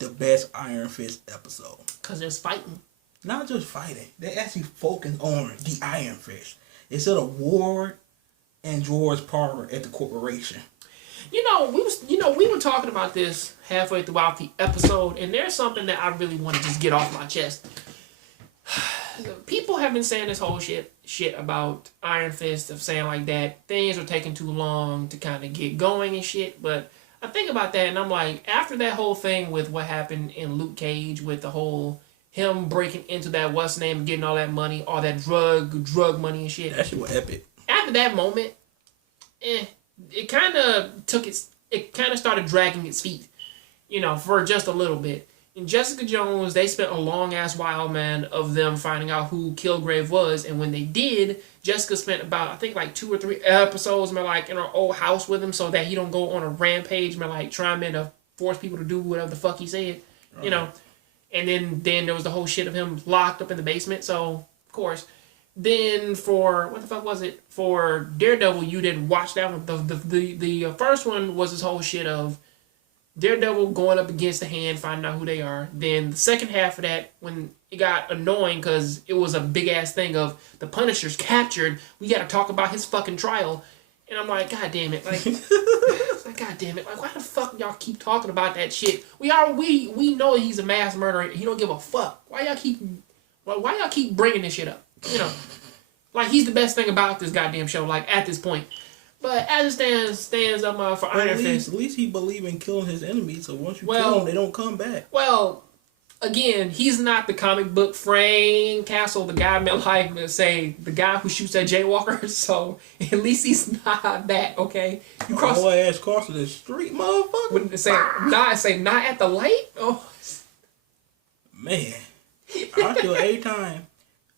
the best Iron Fist episode. Because there's fighting. Not just fighting. They actually focus on the Iron Fist. Instead of Ward and George Parker at the corporation. We were talking about this halfway throughout the episode, and there's something that I really want to just get off my chest. People have been saying this whole shit about Iron Fist, of saying like that things are taking too long to kind of get going and shit, but I think about that and I'm like, after that whole thing with what happened in Luke Cage with the whole him breaking into that what's name and getting all that money, all that drug money and shit. That shit was epic. After that moment, it kind of started dragging its feet, for just a little bit. In Jessica Jones, they spent a long ass while, man, of them finding out who Kilgrave was, and when they did, Jessica spent about, I think, like 2 or 3 episodes, man, like in her old house with him, so that he don't go on a rampage, man, like trying to force people to do whatever the fuck he said, And then there was the whole shit of him locked up in the basement. So of course, then for what the fuck was it? For Daredevil, you didn't watch that one. The first one was this whole shit of Daredevil going up against the Hand, finding out who they are. Then the second half of that, when it got annoying because it was a big ass thing of the Punisher's captured, we got to talk about his fucking trial. And I'm like, God damn it, like, God damn it, like, why the fuck y'all keep talking about that shit? We know he's a mass murderer. He don't give a fuck. Why y'all keep bringing this shit up? Like he's the best thing about this goddamn show. Like at this point. But as it stands up for Iron Fist. At least he believe in killing his enemies. So once you kill them, they don't come back. Well, again, he's not the comic book Frank Castle, the guy the guy who shoots at jaywalkers. So at least he's not that, okay? You cross whole ass crossing the street, motherfucker. Wouldn't say not at the light. Oh man, I feel every time.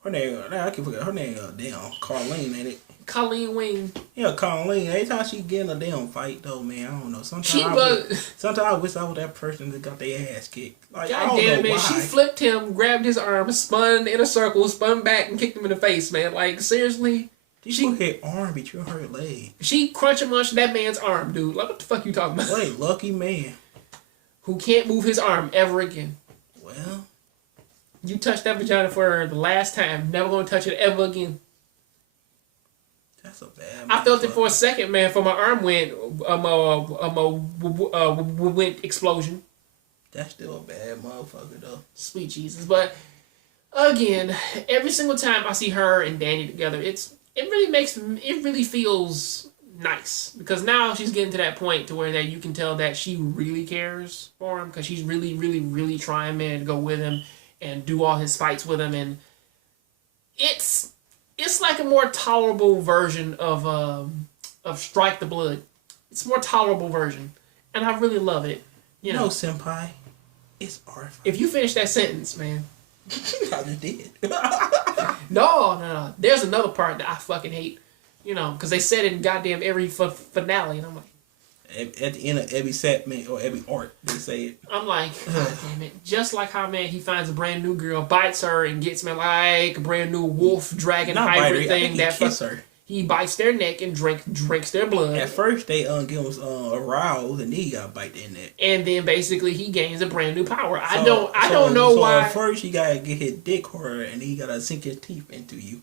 Her name, I can forget her name. Damn, Carlene, ain't it? Colleen Wing. Yeah, Colleen. Every time she get in a damn fight, though, man, I don't know. Sometimes I wish I was that person that got their ass kicked. Like, God damn, man, she flipped him, grabbed his arm, spun in a circle, spun back, and kicked him in the face, man. Like, seriously? She put her arm between her leg. She crunch and munch that man's arm, dude. Like, what the fuck you talking about? What a lucky man. Who can't move his arm ever again. Well, you touched that vagina for the last time. Never gonna touch it ever again. That's a bad. I felt it for a second, man. For my arm went went explosion. That's still a bad motherfucker though. Sweet Jesus, but again, every single time I see her and Danny together, it really feels nice because now she's getting to that point to where that you can tell that she really cares for him because she's really, really, really trying, man, to go with him and do all his fights with him, and it's like a more tolerable version of Strike the Blood. It's a more tolerable version, and I really love it. You know, senpai, it's art. If you finish that sentence, man. I just did. No. There's another part that I fucking hate. Because they said it in goddamn every finale, and I'm like, at the end of every segment or every arc, they say it. I'm like, God damn it. Just like how, man, he finds a brand new girl, bites her, and gets, man, like a brand new wolf dragon hybrid thing. He bites their neck and drinks their blood. At first, they get him aroused, and then he got bite their neck. And then basically he gains a brand new power. I don't know why. At first, you gotta get his dick hard, and he gotta sink his teeth into you.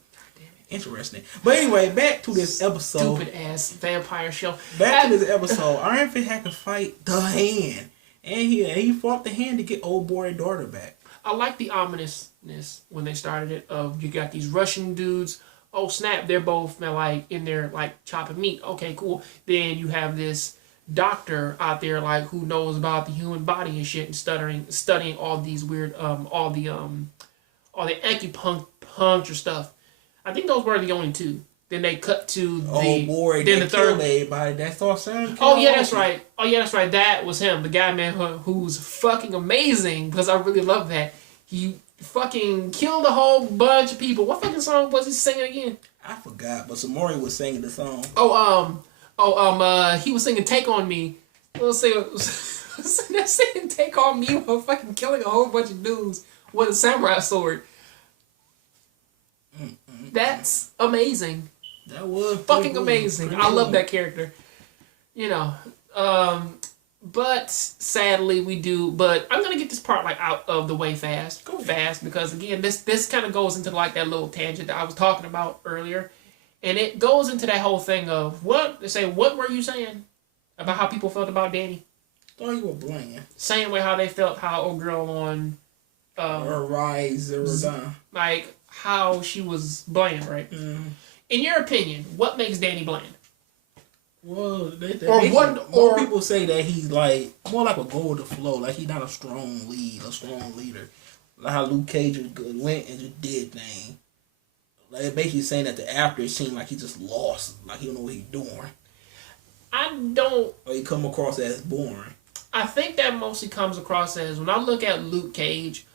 Interesting. But anyway, back to this episode. Stupid ass vampire show. Back to this episode. Iron Fist had to fight the Hand. And he fought the Hand to get old boy and daughter back. I like the ominousness when they started it of you got these Russian dudes. Oh snap, they're both like in there like chopping meat. Okay, cool. Then you have this doctor out there like who knows about the human body and shit and studying all these weird all the acupuncture stuff. I think those were the only two. Then they cut to the third. Everybody. That's all saying. Oh yeah, that's right. That was him, the guy, man, who's fucking amazing because I really love that. He fucking killed a whole bunch of people. What fucking song was he singing again? I forgot, but Samori was singing the song. He was singing "Take on Me." Singing "Take on Me" while fucking killing a whole bunch of dudes with a samurai sword. That's amazing. That was fucking amazing. I love that character. But sadly, we do. But I'm gonna get this part like out of the way fast, because again, this kind of goes into like that little tangent that I was talking about earlier, and it goes into that whole thing of what they say. What were you saying about how people felt about Danny? Thought you were bland. Same way how they felt how old girl on, or Rise or Down. Like how she was bland, right? Mm. In your opinion, what makes Danny bland? Well, or people say that he's like more like a go with the flow, like he's not a strong leader. Like how Luke Cage went and just did things. Like basically saying that the actor seemed like he just lost, like he don't know what he's doing. I don't. Or he come across as boring. I think that mostly comes across as when I look at Luke Cage's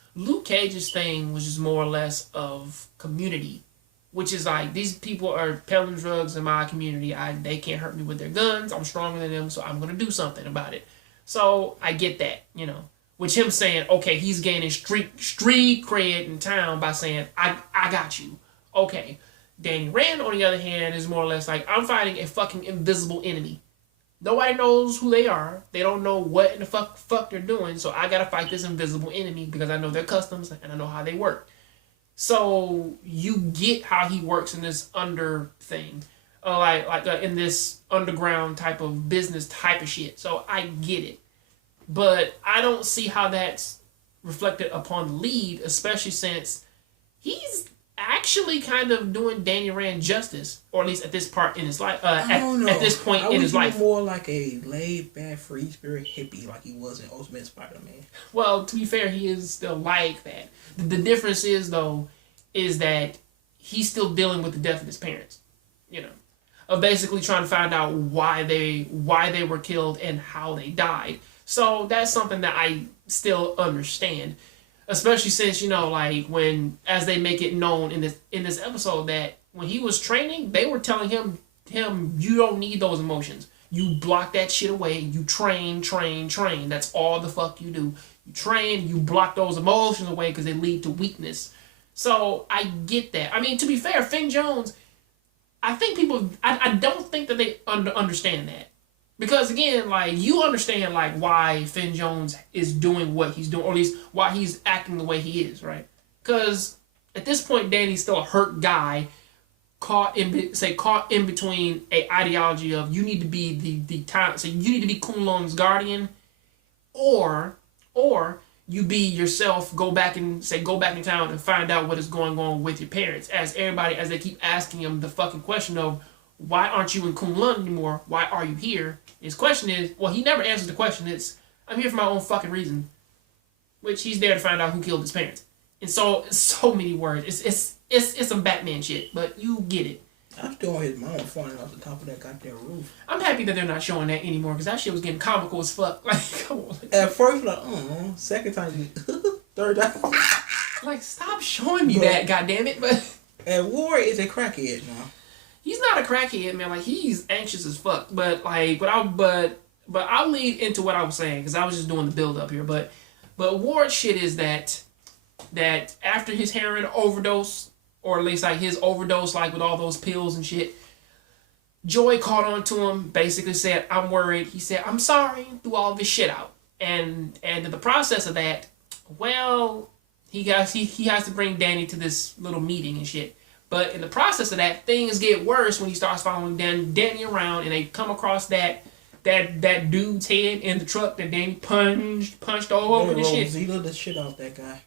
thing was just more or less of community. Which is like, these people are peddling drugs in my community. They can't hurt me with their guns. I'm stronger than them, so I'm going to do something about it. So I get that, you know. Which him saying, okay, he's gaining street cred in town by saying, I got you. Okay. Danny Rand, on the other hand, is more or less like, I'm fighting a fucking invisible enemy. Nobody knows who they are. They don't know what in the fuck they're doing. So I got to fight this invisible enemy because I know their customs and I know how they work. So you get how he works in this under thing, in this underground type of business type of shit. So I get it, but I don't see how that's reflected upon the lead, especially since he's actually kind of doing Danny Rand justice, or at least at this part in his life. At this point in his life, more like a laid back, free spirit hippie, like he was in Ultimate Spider-Man. Well, to be fair, he is still like that. The difference is, though, is that he's still dealing with the death of his parents, you know, of basically trying to find out why they were killed and how they died. So that's something that I still understand, especially since, you know, like when, as they make it known in this episode, that when he was training, they were telling him you don't need those emotions. You block that shit away. You train. That's all the fuck you do. You train, you block those emotions away because they lead to weakness. So I get that. I mean, to be fair, Finn Jones, I think people, I don't think that they understand that. Because again, like, you understand like why Finn Jones is doing what he's doing, or at least why he's acting the way he is, right? Because at this point, Danny's still a hurt guy caught in between a ideology of you need to be the time, so you need to be Kunlun's guardian, or you be yourself, go back in town and find out what is going on with your parents. As they keep asking him the fucking question of, why aren't you in Kunlun anymore? Why are you here? His question is, well, he never answers the question. It's, I'm here for my own fucking reason. Which he's there to find out who killed his parents. And so many words. It's some Batman shit, but you get it. I'm still on his mom falling off the top of that goddamn roof. I'm happy that they're not showing that anymore, because that shit was getting comical as fuck. Like, come on. At first, like, oh, second time, third time. Like, stop showing me that, goddammit. But and Ward is a crackhead now. He's not a crackhead, man. Like, he's anxious as fuck. But like, but I'll lead into what I was saying, because I was just doing the build up here. But Ward shit is that after his heroin overdose, or at least like his overdose, like with all those pills and shit, Joy caught on to him, basically said, I'm worried. He said, I'm sorry, threw all this shit out. And in the process of that, well, he has to bring Danny to this little meeting and shit. But in the process of that, things get worse when he starts following Danny around, and they come across that dude's head in the truck that Danny punched all over the shit. Zeta the shit out that guy.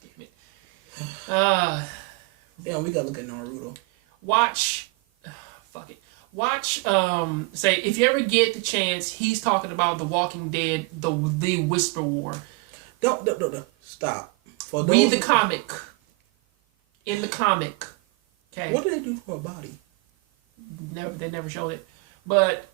Damn it. Yeah, we gotta look at Naruto. Watch. Fuck it. Watch. Say if you ever get the chance, he's talking about The Walking Dead, the Whisper War. Don't stop. Read the comic. In the comic. Okay. What did they do for her body? They never showed it, but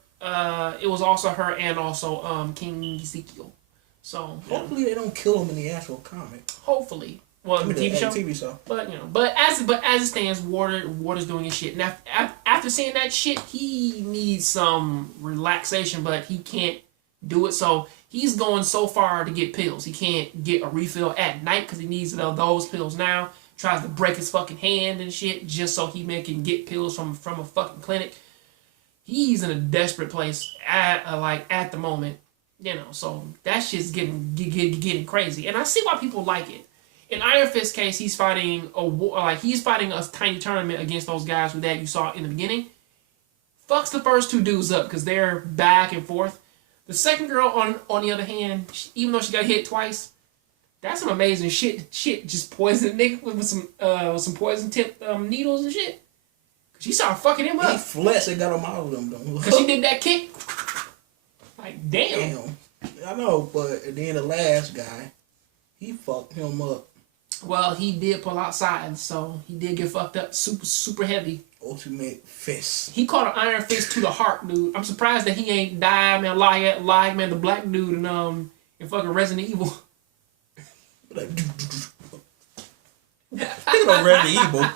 it was also her and also King Ezekiel. So hopefully they don't kill him in the actual comic. Hopefully. Well, the TV show. But you know, but as it stands, Water's doing his shit. And after seeing that shit, he needs some relaxation, but he can't do it. So he's going so far to get pills. He can't get a refill at night because he needs those pills now. Tries to break his fucking hand and shit just so he can get pills from a fucking clinic. he's in a desperate place at the moment. So that shit's getting crazy, and I see why people like it. In Iron Fist case, he's fighting a tiny tournament against those guys that you saw in the beginning. Fucks the first two dudes up because they're back and forth. The second girl, on the other hand, even though she got hit twice, that's some amazing shit. Just poison nigga with some poison tip needles and shit. She started fucking him up. He flexed and got him out of them though. Cause she did that kick. Like damn. I know, but then the last guy, he fucked him up. Well, he did pull outside, so he did get fucked up super heavy. Ultimate fist. He caught an iron fist to the heart, dude. I'm surprised that he ain't died, man. Like man, the black dude in fucking Resident Evil. Like, speaking of Resident Evil,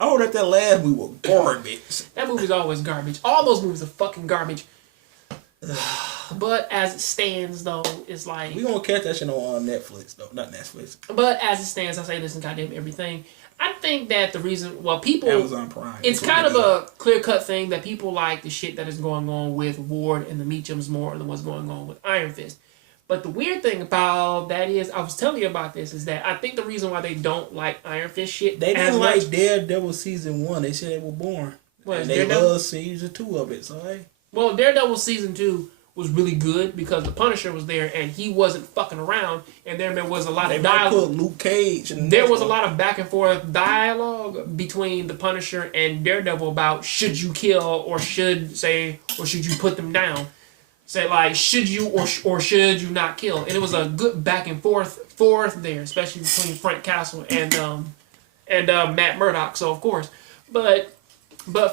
I heard that last movie was garbage. That movie's always garbage. All those movies are fucking garbage. But as it stands, though, it's like... We gonna catch that shit on Netflix, though. Not Netflix. But as it stands, I say this in goddamn everything. I think that the reason... Well, people... Amazon Prime. It's kind of a clear-cut thing that people like the shit that is going on with Ward and the Meachums more than what's going on with Iron Fist. But the weird thing about that is... I was telling you about this, is that I think the reason why they don't like Iron Fist shit... They didn't like Daredevil Season 1. They said they were boring. And they love Season 2 of it, so hey... Well, Daredevil Season 2... was really good because the Punisher was there and he wasn't fucking around, and there was a lot of dialogue. Put Luke Cage. There was a lot of back and forth dialogue between the Punisher and Daredevil about should you kill or should you put them down. Say like should you or should you not kill, and it was a good back and forth there, especially between Frank Castle and Matt Murdock. So of course, but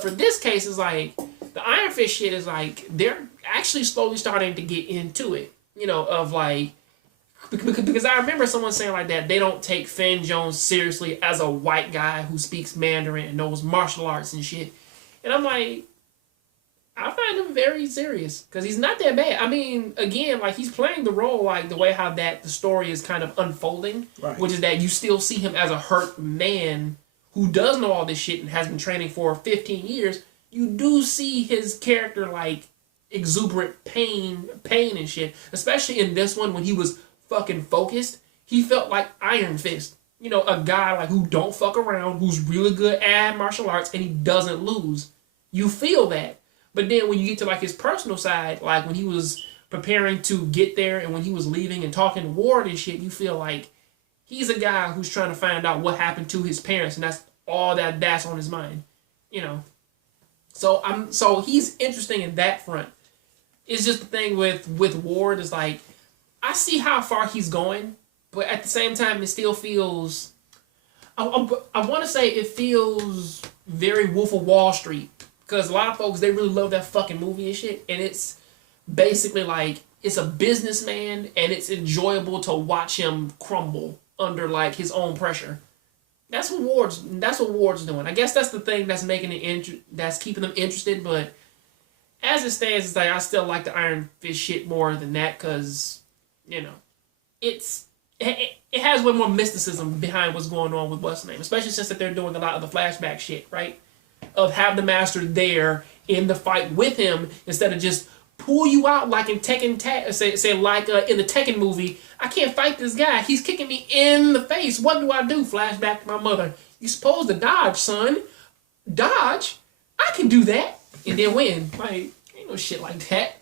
for this case, it's like the Iron Fist shit is like they're actually slowly starting to get into it, of like, because I remember someone saying like that they don't take Finn Jones seriously as a white guy who speaks Mandarin and knows martial arts and shit, and I'm like, I find him very serious because he's not that bad. I mean, again, like he's playing the role like the way how the story is kind of unfolding, right. Which is that you still see him as a hurt man who does know all this shit and has been training for 15 years. You do see his character like exuberant pain and shit, especially in this one when he was fucking focused. He felt like Iron Fist, a guy like who don't fuck around, who's really good at martial arts, and he doesn't lose. You feel that, but then when you get to like his personal side, like when he was preparing to get there and when he was leaving and talking to Ward and shit, you feel like he's a guy who's trying to find out what happened to his parents, and that's all that's on his mind, So he's interesting in that front. It's just the thing with Ward is like, I see how far he's going, but at the same time, it still feels... I want to say it feels very Wolf of Wall Street, because a lot of folks, they really love that fucking movie and shit, and it's basically like, it's a businessman, and it's enjoyable to watch him crumble under like his own pressure. That's what Ward's doing. I guess that's the thing that's making it that's keeping them interested, but as it stands, it's like I still like the Iron Fist shit more than that because, it has way more mysticism behind what's going on with what's the name, especially since that they're doing a lot of the flashback shit, right? Of have the Master there in the fight with him instead of just pull you out like in Tekken, in the Tekken movie. I can't fight this guy. He's kicking me in the face. What do I do? Flashback to my mother. You supposed to dodge, son. Dodge? I can do that. And then win. Like, ain't no shit like that.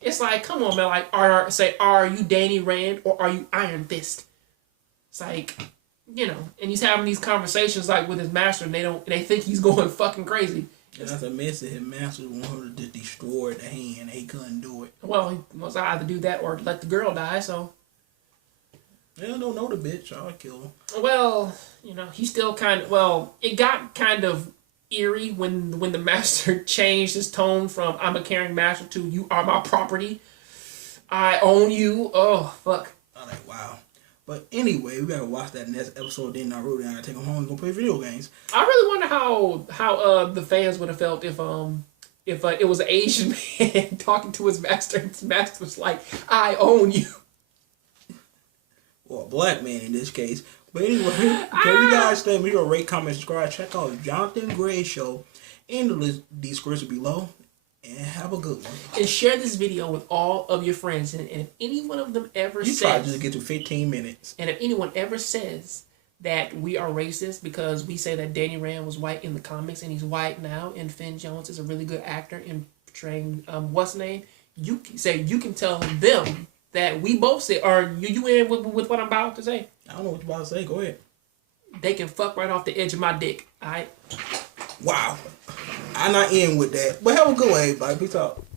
It's like, come on, man. Like, are you Danny Rand or are you Iron Fist? It's like, and he's having these conversations like with his master, and they think he's going fucking crazy. And that's a message. His master wanted to destroy the hand, and he couldn't do it. Well, he must either do that or let the girl die. So. I don't know the bitch. I'll kill him. Well, he still kind of... Well, it got kind of eerie when the master changed his tone from I'm a caring master to you are my property. I own you. Oh, fuck. I'm like, wow. But anyway, we gotta watch that next episode. Then I wrote down. I take them home and go play video games. I really wonder how the fans would have felt if it was an Asian man talking to his master and his master was like, I own you. Or a black man in this case. But anyway, tell you guys stay. Make sure to rate, comment, subscribe. Check out Jonathan Gray Show in the description below. And have a good one. And share this video with all of your friends. And if any one of them ever says... You try to just get to 15 minutes. And if anyone ever says that we are racist because we say that Danny Rand was white in the comics and he's white now, and Finn Jones is a really good actor in portraying what's name, you can tell them that we both say, or you in with what I'm about to say? I don't know what you're about to say. Go ahead. They can fuck right off the edge of my dick. All right. Wow. I'm not in with that. But have a good one, everybody. Peace out.